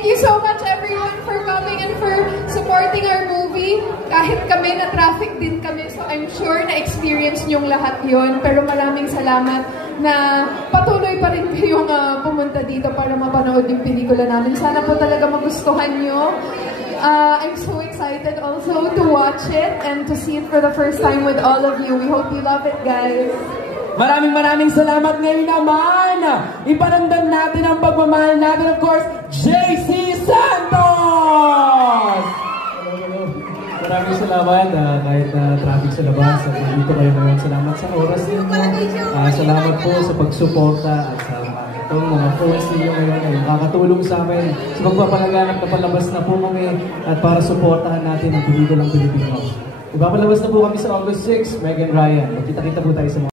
Thank you so much everyone for coming and for supporting our movie. Kahit kami na traffic din kami, so I'm sure na-experience niyong lahat yon. Pero maraming salamat na patuloy pa rin kayong pumunta dito para mapanood yung pelikula namin. Sana po talaga magustuhan niyo. I'm so excited also to watch it and to see it for the first time with all of you. We hope you love it, guys. Maraming salamat. Ngayon naman, iparamdam natin ang pagmamahal natin, of course, JC Santos! Hello. Maraming salamat kahit traffic sa labas at dito kayo ngayon. Salamat sa oras ninyo. Salamat po sa pagsuporta at sa itong mga fans ninyo ngayon ay nakakatulong sa amin sa pagpapalaganap na palabas na po kami at para suportahan natin ang pelikulang Pilipino. Ipapalabas na po kami sa August 6, Meg and Ryan. Magkita-kita po tayo sa mga